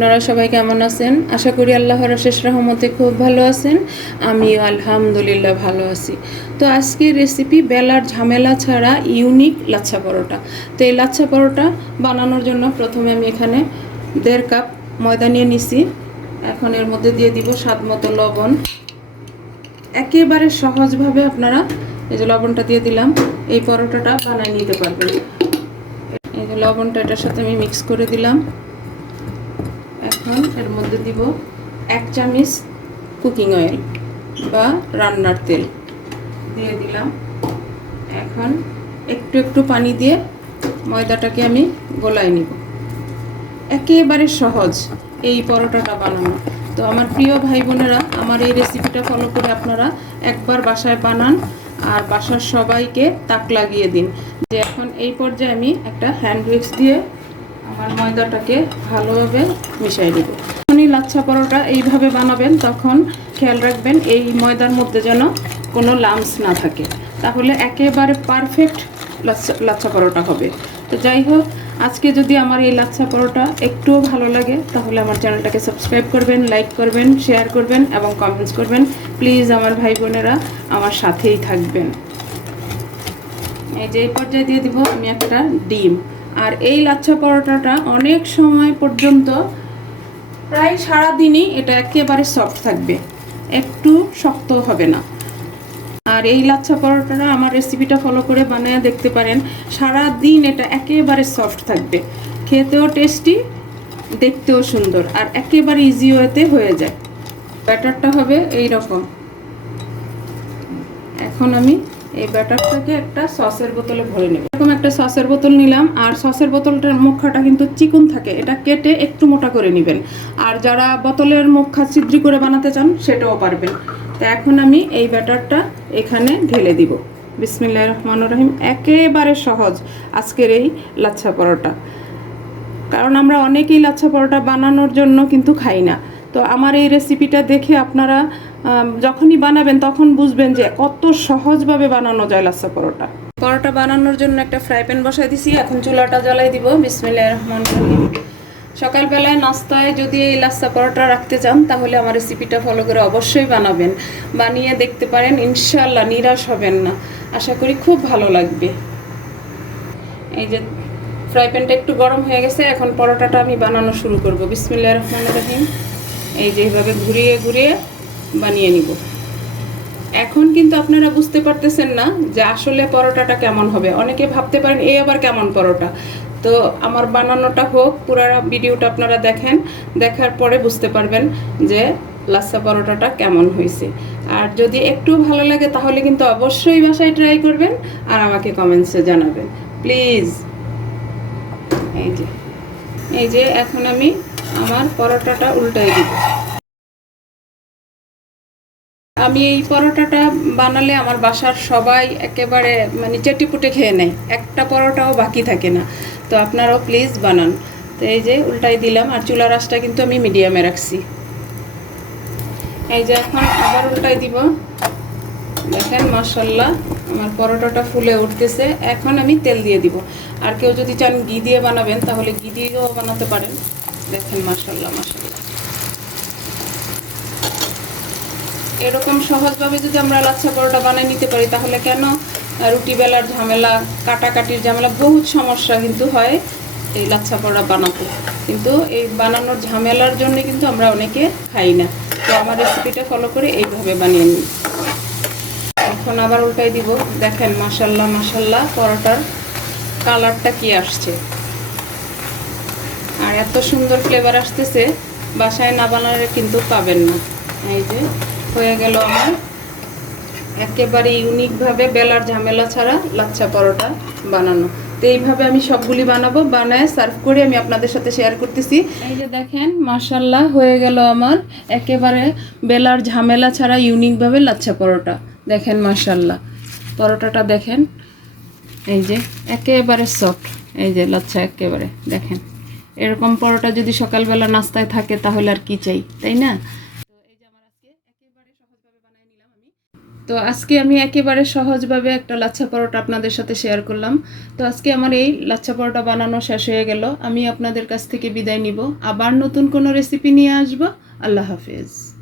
আপনারা সবাই কেমন আছেন? আশা করি আল্লাহর অশেষ রহমতে খুব ভালো আছেন। আমিও আলহামদুলিল্লাহ ভালো আছি। তো আজকের রেসিপি বেলার ঝামেলা ছাড়া ইউনিক লাচ্ছা পরোটা। তো এই লাচ্ছা পরোটা বানানোর জন্য প্রথমে আমি এখানে 1.5 কাপ ময়দা নিয়ে নিছি। এখন এর মধ্যে দিয়ে দিব স্বাদ মতো লবণ। একেবারে সহজভাবে আপনারা এই যে লবণটা দিয়ে দিলাম, এই পরোটাটা বানিয়ে নিতে পারবেন। এই যে লবণটা এটার সাথে আমি মিক্স করে দিলাম। এখন এর মধ্যে দিব 1 চামচ কুকিং অয়েল বা রান্নার তেল দিয়ে দিলাম। এখন একটু একটু পানি দিয়ে ময়দাটাকে আমি গোলায় নিব। একেবারে সহজ এই পরোটাটা বানানো। তো আমার প্রিয় ভাই বোনেরা, আমার এই রেসিপিটা ফলো করে আপনারা একবার বাসায় বানান আর বাসার সবাইকে তাক লাগিয়ে দিন। যে এখন এই পর্যায়ে আমি একটা হ্যান্ড উইক্স দিয়ে আমার ময়দাটাকে ভালোভাবে মিশিয়ে দেব। যখনই লাচ্ছা পরোটা এইভাবে বানাবেন তখন খেয়াল রাখবেন এই ময়দার মধ্যে যেন কোনো লাম্পস না থাকে, তাহলে একেবারে পারফেক্ট লাচ্ছা পরোটা হবে। তো যাই হোক, আজকে যদি আমার এই লাচ্ছা পরোটা একটুও ভালো লাগে তাহলে আমার চ্যানেলটাকে সাবস্ক্রাইব করবেন, লাইক করবেন, শেয়ার করবেন এবং কমেন্টস করবেন। প্লিজ আমার ভাই বোনেরা আমার সাথেই থাকবেন। এই যে এই পর্যায়ে দিয়ে দিব আমি একটা ডিম। আর এই লাচ্ছা পরোটাটা অনেক সময় পর্যন্ত, প্রায় সারাদিনই এটা একেবারে সফট থাকবে, একটু শক্ত হবে না। আর এই লাচ্ছা পরোটাটা আমার রেসিপিটা ফলো করে বানিয়ে দেখতে পারেন, সারা দিন এটা একেবারে সফট থাকবে, খেতেও টেস্টি, দেখতেও সুন্দর, আর একেবারে ইজি ওয়েতে হয়ে যায়। ব্যাটারটা হবে এই রকম। এখন আমি এই ব্যাটারটাকে একটা সসের বোতলে ভরে নেব। এরকম একটা সসের বোতল নিলাম, আর সসের বোতলটার মুখটা কিন্তু চিকন থাকে, এটা কেটে একটু মোটা করে নেবেন। আর যারা বোতলের মুখা ছিদ্রি করে বানাতে চান সেটাও পারবেন। তো এখন আমি এই ব্যাটারটা এখানে ঢেলে দিব। বিসমিল্লাহির রহমানির রহিম। একেবারে সহজ আজকের এই লাচ্ছা পরোটা, কারণ আমরা অনেকেই লাচ্ছা পরোটা বানানোর জন্য কিন্তু খাই না। তো আমার এই রেসিপিটা দেখে আপনারা যখনই বানাবেন তখন বুঝবেন যে কত সহজভাবে বানানো যায় লাচ্ছা পরোটা। পরোটা বানানোর জন্য একটা ফ্রাই প্যান বসাই দিছি, এখন চুলাটা জ্বালাই দিব। বিসমিল্লাহির রহমানির রহিম। সকালবেলায় নাস্তায় যদি এই লাচ্ছা পরোটা রাখতে চান তাহলে আমার রেসিপিটা ফলো করে অবশ্যই বানাবেন, বানিয়ে দেখতে পারেন, ইনশাল্লাহ নিরাশ হবেন না। আশা করি খুব ভালো লাগবে। এই যে ফ্রাই প্যানটা একটু গরম হয়ে গেছে, এখন পরোটাটা আমি বানানো শুরু করব। বিসমিল্লাহির রহমানির রহিম। এই যে এইভাবে ঘুরিয়ে ঘুরিয়ে বানিয়ে নিব। এখন কিন্তু আপনারা বুঝতে পারতেছেন না যে আসলে পরোটাটা কেমন হবে। অনেকে ভাবতে পারেন এই আবার কেমন পরোটা। তো আমার বানানোটা হোক, পুরো ভিডিওটা আপনারা দেখেন, দেখার পরে বুঝতে পারবেন যে লাচ্ছা পরোটাটা কেমন হয়েছে। আর যদি একটু ভালো লাগে তাহলে কিন্তু অবশ্যই বাসায় ট্রাই করবেন আর আমাকে কমেন্টসে জানাবেন প্লিজ। এই যে এখন আমি আমার পরোটাটা উল্টাই দিব। আমি এই পরোটাটা বানালে আমার বাসার সবাই একেবারে মানে চেটিপুটে খেয়ে নেয়, একটা পরোটাও বাকি থাকে না। তো আপনারাও প্লিজ বানান। তো এই যে উল্টাই দিলাম, আর চুলার আঁচটা কিন্তু আমি মিডিয়ামে রাখছি। এই যে এখন আবার উল্টাই দিব। দেখেন মাশাআল্লাহ আমার পরোটাটা ফুলে উঠতেছে। এখন আমি তেল দিয়ে দিব। আর কেউ যদি চান ঘি দিয়ে বানাবেন তাহলে ঘি দিয়েও বানাতে পারেন। দেখেন মাশাআল্লাহ মাশাআল্লাহ। এরকম সহজভাবে যদি আমরা লাচ্ছা পরোটা বানিয়ে নিতে পারি তাহলে কেন রুটি বেলার ঝামেলা, কাটাকাটির ঝামেলা, বহুত সমস্যা কিন্তু হয় এই লাচ্ছা পরোটা বানাতে। কিন্তু এই বানানোর ঝামেলার জন্য কিন্তু আমরা অনেকে খাই না। তো আমার রেসিপিটা ফলো করে এইভাবে বানিয়ে নিই। এখন আবার উল্টাই দিব। দেখেন মাশাআল্লাহ মাশাআল্লাহ পরোটার কালারটা কি আসছে, আর এত সুন্দর ফ্লেভার আসতেছে, বাসায় না বানালে কিন্তু পাবেন না। এই যে হয়ে গেল আমার একেবারে ইউনিকভাবে বেলার ঝামেলা ছাড়া লাচ্ছা পরোটা বানানো। তো এইভাবে আমি সবগুলি বানাবো, বানায় সার্ভ করে আমি আপনাদের সাথে শেয়ার করতেছি। এই যে দেখেন মাশাআল্লাহ হয়ে গেল আমার একেবারে বেলার ঝামেলা ছাড়া ইউনিকভাবে লাচ্ছা পরোটা। দেখেন মাশাআল্লাহ পরোটাটা দেখেন, এই যে একেবারে সফট। এই যে লাচ্ছা একেবারে দেখেন, এরকম পরোটা যদি সকালবেলা নাস্তায় থাকে তাহলে আর কি চাই, তাই না? তো আজকে আমি একেবারে সহজভাবে একটা লাচ্ছা পরোটা আপনাদের সাথে শেয়ার করলাম। তো আজকে আমার এই লাচ্ছা পরোটা বানানো শেষ হয়ে গেল। আমি আপনাদের কাছ থেকে বিদায় নিব, আবার নতুন কোনো রেসিপি নিয়ে আসবো। আল্লাহ হাফেজ।